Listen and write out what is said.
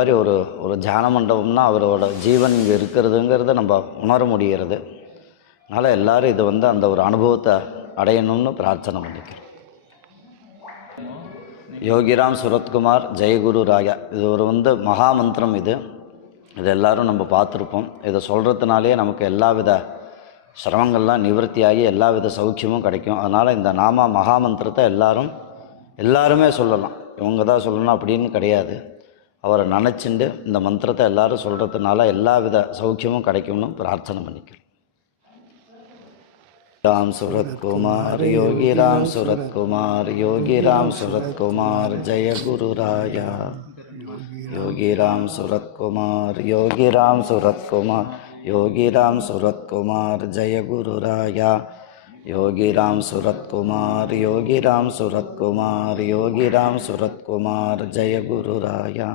மாதிரி ஒரு ஒரு தியான மண்டபம்னா அவரோட ஜீவன் இங்கே இருக்கிறதுங்கிறத நம்ம உணர முடிகிறது. அதனால் எல்லோரும் இது அந்த ஒரு அனுபவத்தை அடையணும்னு பிரார்த்தனை பண்ணிக்கிறோம். யோகிராம் சுரத்குமார் ஜெயகுரு ராயா, இது ஒரு மகா மந்திரம். இது எல்லோரும் நம்ம பார்த்துருப்போம். இதை சொல்கிறதுனாலே நமக்கு எல்லா வித சிரமங்கள்லாம் நிவர்த்தியாகி எல்லா வித சௌக்கியமும் கிடைக்கும். அதனால் இந்த நாம மகா மந்திரத்தை எல்லாருமே சொல்லலாம். இவங்க தான் சொல்லணும் அப்படின்னு கிடையாது. அவரை நினச்சிண்டு இந்த மந்திரத்தை எல்லோரும் சொல்கிறதுனால எல்லா வித சௌக்கியமும் கிடைக்கும்னு பிரார்த்தனை பண்ணிக்கிறோம். ராம் சுரத்குமார் யோகி ராம் சுரத்குமார் யோகி ராம் சுரத்குமார் ஜெய குரு ராயா. யோகி ராம் சுரத்குமார் யோகி ராம் சுரத்குமார் யோகி ராம் சுரத்குமார் ஜெய குரு ராயா. யோகி ராம் சுரத்குமார் யோகி ராம் சுரத்குமார் யோகி ராம் சுரத்குமார் ஜெய குரு ராயா.